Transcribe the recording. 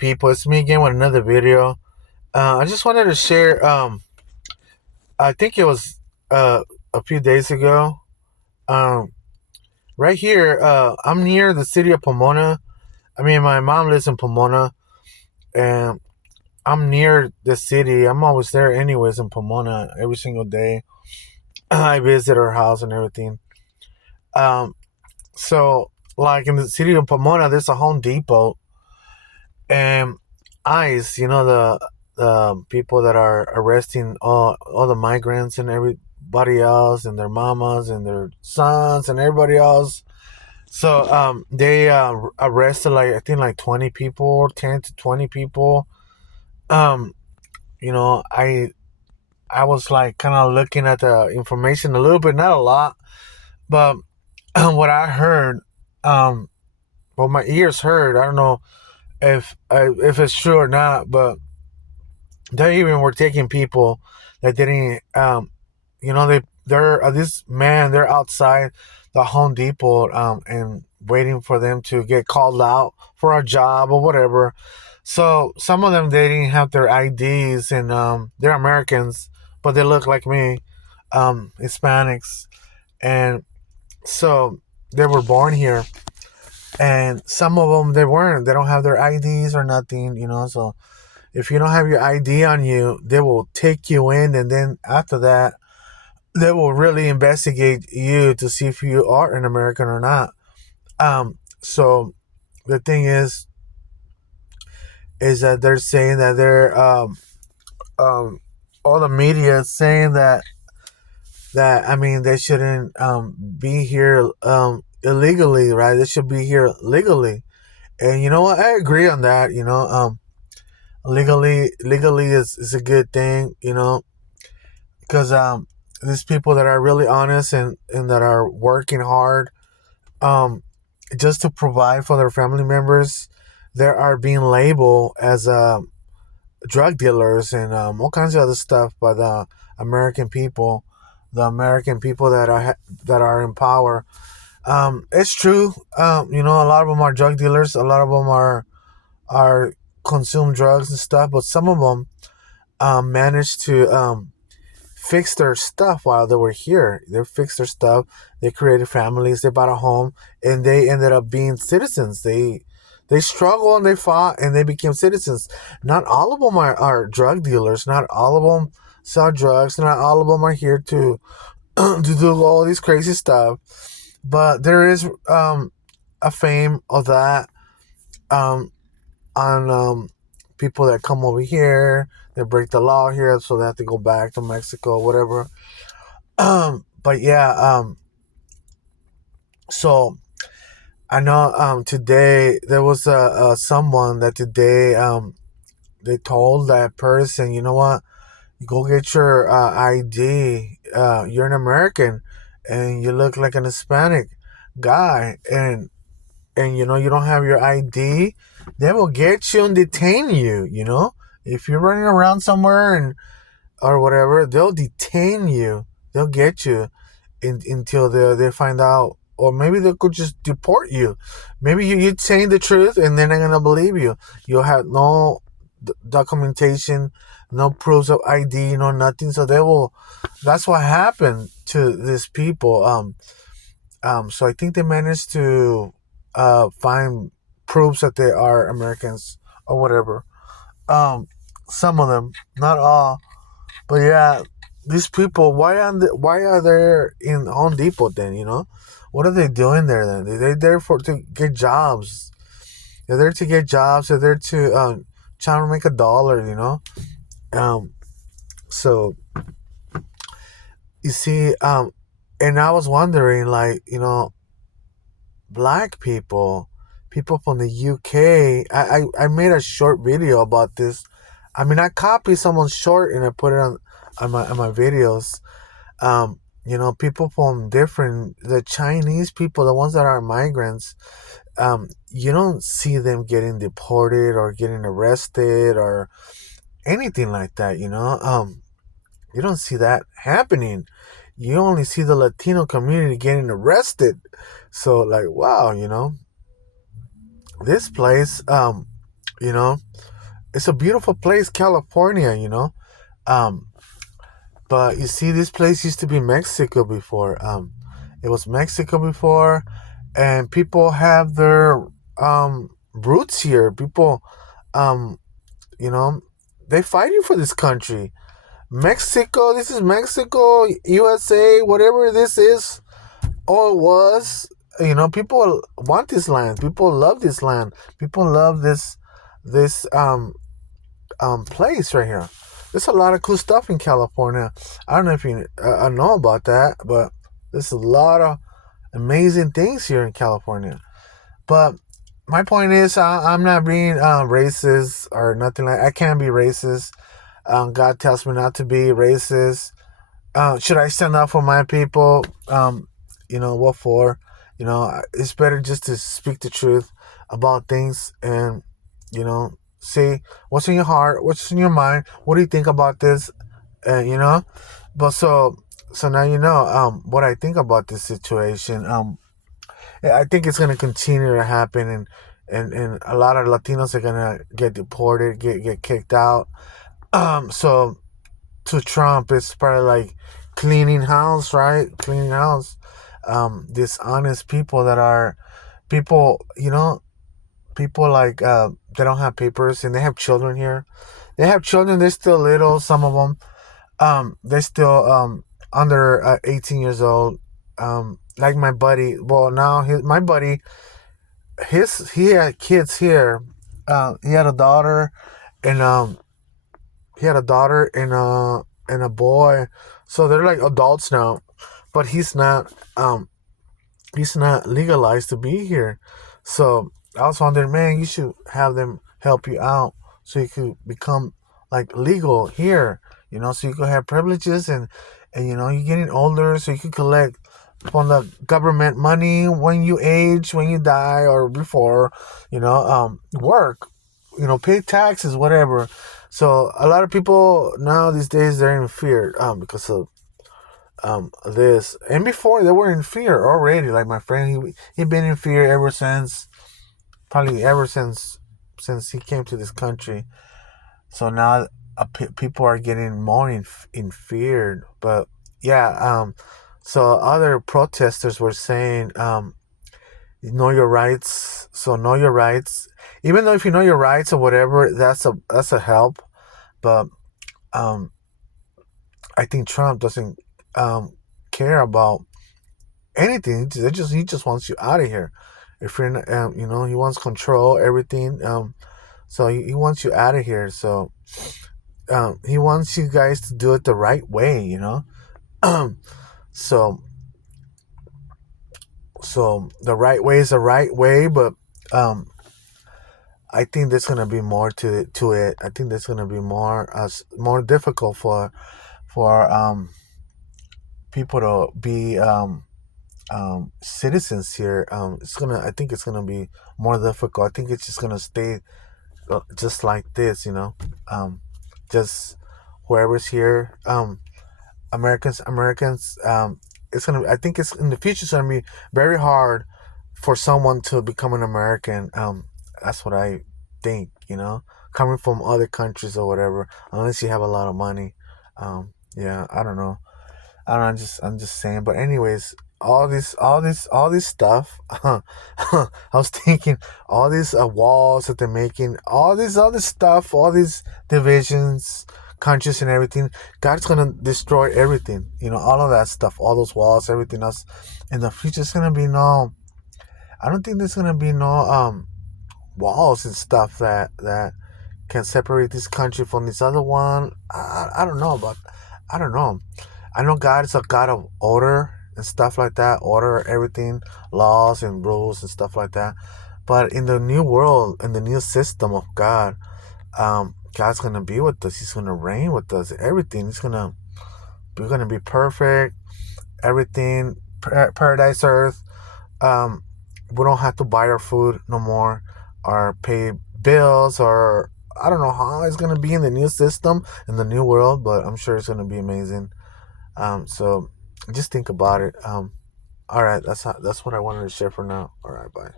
people? It's me again with another video. I just wanted to share. I think it was a few days ago. Um, right here, I'm near the city of Pomona. I mean, my mom lives in Pomona, and I'm near the city. I'm always there, anyways, in Pomona every single day. I visit her house and everything. Um, so like in the city of Pomona, there's a Home Depot, and ICE, the people that are arresting all the migrants and everybody else and their mamas and their sons and everybody else. So they arrested like I think like 20 people, 10 to 20 people. Um, you know, I was like kind of looking at the information a little bit, not a lot, but what I heard, um, what my ears heard, I don't know if it's true or not, but they even were taking people that didn't they're this man, they're outside the Home Depot and waiting for them to get called out for a job or whatever. So some of them, they didn't have their IDs, and they're Americans, but they look like me, Hispanics. And so they were born here, and some of them, they don't have their IDs or nothing, so if you don't have your ID on you, they will take you in, and then after that, they will really investigate you to see if you are an American or not. So the thing is that they're saying that um, all the media is saying that I mean they shouldn't be here illegally, right? They should be here legally, and you know what? I agree on that. Legally is a good thing, because these people that are really honest and that are working hard, um, just to provide for their family members, they are being labeled as drug dealers and all kinds of other stuff by the American people that are in power. It's true. A lot of them are drug dealers. A lot of them are consume drugs and stuff, but some of them managed to fix their stuff while they were here. They fixed their stuff. They created families. They bought a home, and they ended up being citizens. They struggled and they fought and they became citizens. Not all of them are drug dealers. Not all of them sell drugs. Not all of them are here to to do all these crazy stuff. But there is a fame of that um, on people that come over here. They break the law here, so they have to go back to Mexico, whatever. But yeah, so I know today there was someone that today they told that person, you know what, you go get your ID. You're an American, and you look like an Hispanic guy, and you don't have your ID, they will get you and detain you. If you're running around somewhere and or whatever, they'll detain you. They'll get you until they find out, or maybe they could just deport you. Maybe you saying the truth, and they're not gonna believe you. You'll have no documentation, no proofs of ID, no nothing. So they will. That's what happened to these people. So I think they managed to find proofs that they are Americans or whatever. Um, some of them, not all, but yeah, these people. Why are they in Home Depot then? What are they doing there then? They're there to get jobs. They're there to get jobs. They're there to try to make a dollar. Um, so you see, and I was wondering, like, black people from the UK. I made a short video about this. I mean, I copied someone's short and I put it on my videos. People from the Chinese people, the ones that are migrants. You don't see them getting deported or getting arrested or anything like that. You don't see that happening. You only see the Latino community getting arrested. So, like, wow, this place, You know, it's a beautiful place, California. Um, but you see, this place used to be Mexico before. It was Mexico before, and people have their roots here. People, um, you know, they fighting for this country. Mexico, this is Mexico, USA, whatever this is, or it was. People want this land. People love this land. People love this place right here. There's a lot of cool stuff in California. I don't know if you know about that, but there's a lot of amazing things here in California. But my point is, I'm not being racist or nothing like. I can't be racist. God tells me not to be racist. Should I stand up for my people? What for? It's better just to speak the truth about things and, say what's in your heart, what's in your mind, what do you think about this, But so now what I think about this situation. I think it's gonna continue to happen, and a lot of Latinos are gonna get deported, get kicked out. So to Trump, it's probably like cleaning house, right? Cleaning house. Dishonest people that are people, people like they don't have papers and they have children here. They have children. They're still little. Some of them. They're still under 18 years old. Like my buddy. Well, now my buddy, he had kids here. He had a daughter, and he had a daughter and a boy. So they're like adults now, but he's not legalized to be here. So I was wondering, man, you should have them help you out so you could become like legal here, so you could have privileges and you're getting older, so you could collect from the government money when you age, when you die, or before, work, pay taxes, whatever. So a lot of people now these days they're in fear because of this, and before they were in fear already. Like my friend, he been in fear ever since, probably ever since he came to this country. So now people are getting more in fear. But yeah, so other protesters were saying, know your rights. So know your rights. Even though if you know your rights or whatever, that's a help. But I think Trump doesn't care about anything. He just wants you out of here. If you're, he wants control everything. So he wants you out of here. So he wants you guys to do it the right way. So the right way is the right way, but I think there's gonna be more to it. I think there's gonna be more difficult for people to be citizens here. I think it's gonna be more difficult. I think it's just gonna stay just like this, just whoever's here, Americans. I think it's in the future. It's gonna be very hard for someone to become an American. That's what I think. Coming from other countries or whatever, unless you have a lot of money. Yeah, I don't know. I don't know. I'm just saying. But anyways, all this stuff. I was thinking all these walls that they're making, all this other stuff, all these divisions, countries, and everything. God's gonna destroy everything. All of that stuff, all those walls, everything else. In the future, it's gonna be no. I don't think there's gonna be no walls and stuff that can separate this country from this other one. I don't know about. I don't know. I know God is a God of order and stuff like that. Order everything, laws and rules and stuff like that. But in the new world, in the new system of God, God's gonna be with us. He's gonna reign with us. Everything. We're gonna be perfect. Everything, paradise earth. We don't have to buy our food no more, or pay bills, or I don't know how it's gonna be in the new system, in the new world. But I'm sure it's gonna be amazing. So just think about it. All right, that's what I wanted to share for now. All right, bye.